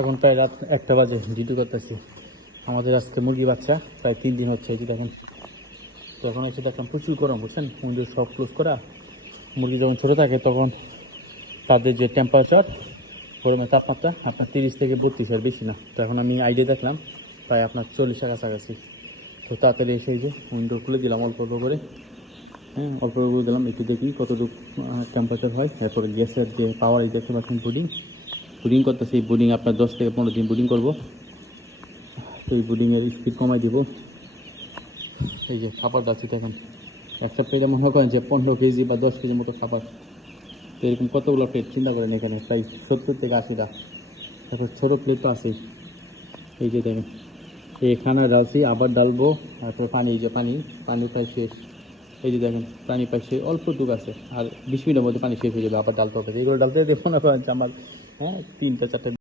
এখন প্রায় রাত 1টা বাজে, ডিউটি করতেছি। আমাদের আজকে মুরগি বাচ্চা প্রায় 3 দিন হচ্ছে। এই যে দেখেন, তখন হচ্ছে দেখলাম প্রচুর গরম, বুঝছেন, উইন্ডো সব ক্লোজ করা। মুরগি যখন ছোটো থাকে তখন তাদের যে টেম্পারেচার, গরমের তাপমাত্রা আপনার 30 থেকে 32 আর বেশি না। তো এখন আমি আইডিয়া দেখলাম প্রায় আপনার 40-এর কাছাকাছি। তো তাড়াতাড়ি এসে এই যে উইন্ডো খুলে দিলাম অল্প অল্প করে। হ্যাঁ, অল্প অল্প করে দিলাম, একটু দেখি কতটুকু টেম্পারেচার হয়। তারপরে গ্যাসের যে পাওয়ার, এই দেখতে পাচ্ছেন বুডিং করতেছি। এই বুডিং আপনার 10 থেকে 15 দিন বুডিং করবো। তো এই বুডিংয়ের স্পিড কমাই দিব। এই যে খাবার যাচ্ছি দেখেন, একটা প্লেটে মনে করেন যে 15 কেজি বা 10 কেজির মতো খাবার। তো এরকম কতগুলো প্লেট চিন্তা করেন, এখানে প্রায় 70 থেকে 80টা। তারপর ছোটো প্লেট তো আছেই। এই যে দেখেন, এই খানা ডালছি, আবার ডালবো। তারপর পানি, এই যে পানি প্রায় শেষ। এই যে দেখেন, পানি প্রায় শেষ, অল্প টুক আছে। আর 20 মিনিটের মধ্যে পানি শেষ হয়ে যাবে, আবার ডালতে হবে। এইগুলো ডালতে দেখো না করেন যে আমার 3টা 4টা